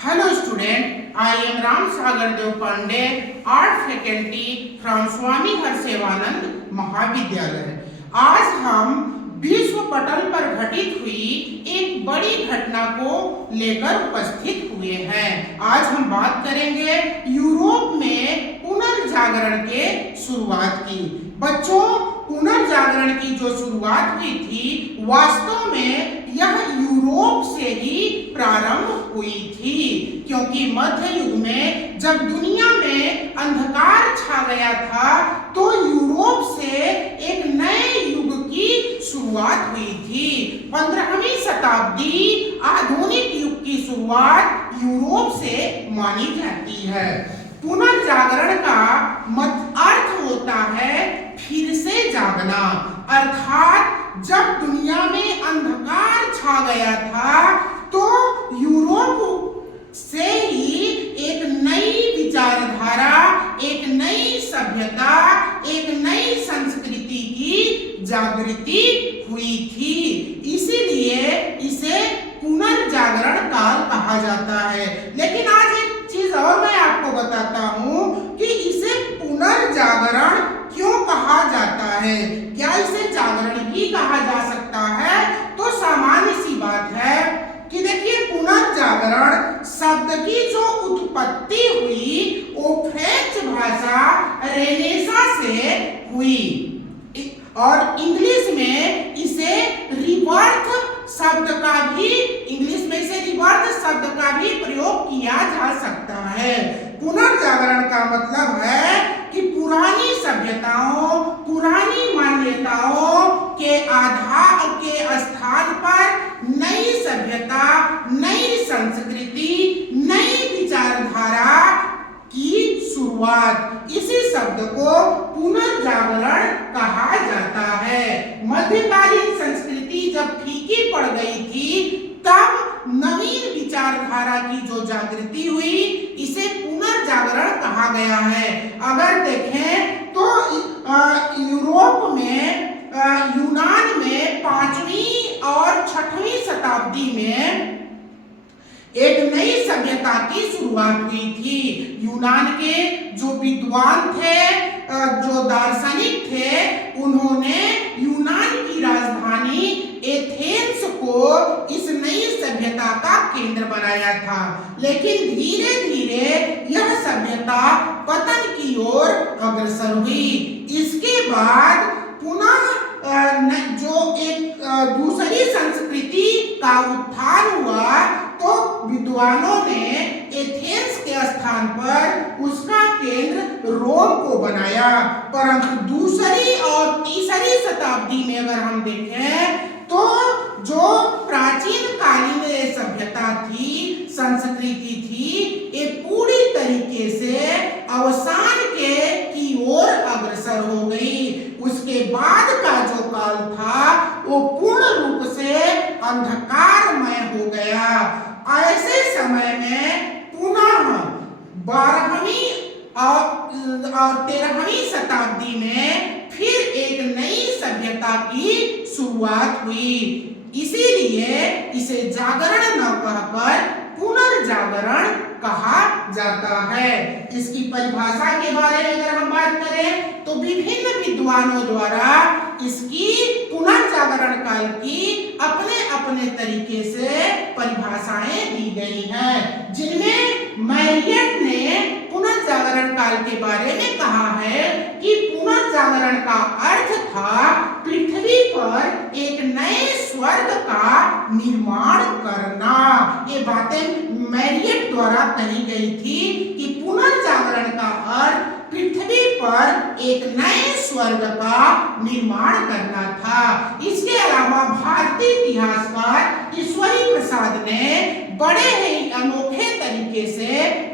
Hello student, I am Ram Sagar Devpande, Art Faculty from Swami Harsewanand महाविद्यालय। आज हम विश्व पटल पर घटित हुई एक बड़ी घटना को लेकर उपस्थित हुए हैं। आज हम बात करेंगे यूरोप में पुनर्जागरण के शुरुआत की। बच्चों, पुनर्जागरण की जो शुरुआत हुई थी वास्तव में यह यूरोप से ही प्रारंभ हुई थी, क्योंकि मध्य युग में जब दुनिया में अंधकार छा गया था तो यूरोप से एक नए युग की शुरुआत हुई थी। 15वीं शताब्दी आधुनिक युग की शुरुआत यूरोप से मानी जाती है। पुनर्जागरण का अर्थ होता है फिर से जागना, अर्थात जब दुनिया में अंधकार छा गया था तो यूरोप से ही एक नई विचारधारा, एक नई सभ्यता, एक नई संस्कृति की जागृति हुई थी। इसीलिए इसे पुनर्जागरण काल कहा जाता है। लेकिन आज एक चीज और मैं आपको बताता हूं कि इसे पुनर्जागरण क्यों कहा जाता है। क्या इसे जागरण भी कहा जा सकता है? तो सामान्य सी बात है कि देखिए, पुनर्जागरण शब्द की जो उत्पत्ति हुई वो फ्रेंच भाषा रेनेसा से हुई और इंग्लिश में इसे रिबर्थ शब्द का भी प्रयोग किया जा सकता है। पुनर्जागरण का मतलब है कि पुरानी सभ्यताओं, पुरानी मान्यताओं के आधार के स्थान पर नई सभ्यता, नई संस्कृति, नई विचारधारा की शुरुआत, इसी शब्द को पुनर्जागरण कहा जाता है। मध्यकालीन संस्कृति जब फीकी पड़ गई थी तब नवीन विचारधारा की जो जागृति हुई इसे पुनर्जागरण कहा गया है। अगर देखें तो यूरोप में, यूनान में 5वीं और 6वीं शताब्दी में एक नई सभ्यता की शुरुआत हुई थी। यूनान के जो विद्वान थे, जो दार्शनिक थे, उन्होंने यूनान की राजधानी एथेंस को इस नई सभ्यता का केंद्र बनाया था। लेकिन धीरे धीरे यह सभ्यता पतन की ओर अग्रसर हुई। इसके बाद पुनः जो एक दूसरी संस्कृति का उत्थान हुआ तो विद्वानों ने एथेंस के स्थान पर उसका केंद्र रोम को बनाया। परंतु दूसरी और तीसरी शताब्दी में अगर हम देखें तो जो प्राचीन कालीन सभ्यता थी, संस्कृति थी, ये पूरी तरीके से अवसान की ओर अग्रसर हो गई। उसके बाद का जो काल था वो पूर्ण रूप से अंधकारमय हो गया। ऐसे समय में पुनः 12वीं और 13वीं शताब्दी में फिर एक नई सभ्यता की शुरुआत हुई। इसीलिए इसे जागरण न कहकर पुनर्जागरण कहा जाता है। इसकी परिभाषा के बारे में अगर हम बात करें तो विभिन्न विद्वानों द्वारा इसकी पुनर्जागरण काल की अपने अपने तरीके से परिभाषाएं दी गई हैं, जिनमें मैरियट ने पुनर्जागरण काल के बारे में कहा है कि पुनर्जागरण का अर्थ था पृथ्वी पर एक नए स्वर्ग का निर्माण करना। ये बातें मैरियट द्वारा कही गई थी कि पुनर्जागरण का अर्थ पृथ्वी पर एक नए स्वर्ग का निर्माण करना था। इसके अलावा भारतीय इतिहासकार ईश्वरी प्रसाद ने बड़े ही अनोखे तरीके से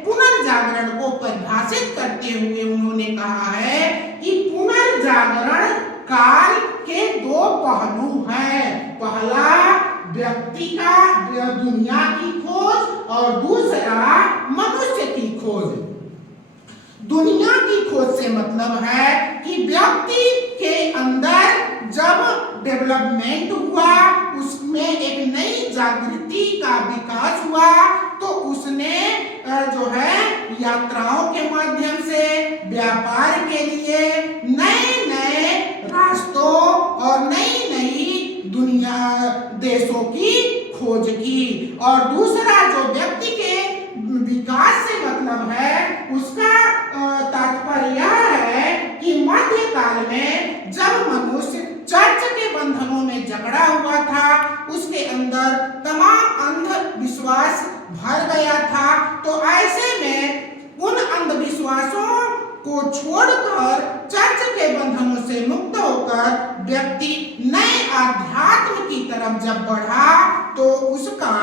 पुनर्जागरण को परिभाषित करते हुए उन्होंने कहा है कि पुनर्जागरण काल के दो पहलू हैं। पहला व्यक्ति का दुनिया की खोज और दूसरा मनुष्य की खोज। दुनिया की खोज से मतलब है कि व्यक्ति के अंदर जब डेवलपमेंट हुआ, उसमें एक नई जागृति का विकास हुआ तो उसने यात्राओं के माध्यम से, व्यापार के लिए नए नए रास्तों और नई नई दुनिया देशों की खोज की। और दूसरा जो व्यक्ति के विकास से मतलब है, उसका तात्पर्य यह है कि मध्यकाल में जब मनुष्य चर्च के बंधनों में जकड़ा हुआ था, उसके अंदर तमाम अंधविश्वास भर गया था, तो ऐसे में उन अंधविश्वासों को छोड़कर चर्च के बंधनों से मुक्त होकर व्यक्ति नए आध्यात्म की तरफ जब बढ़ा, तो उसका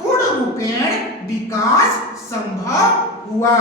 पूर्ण रूपेण विकास संभव हुआ।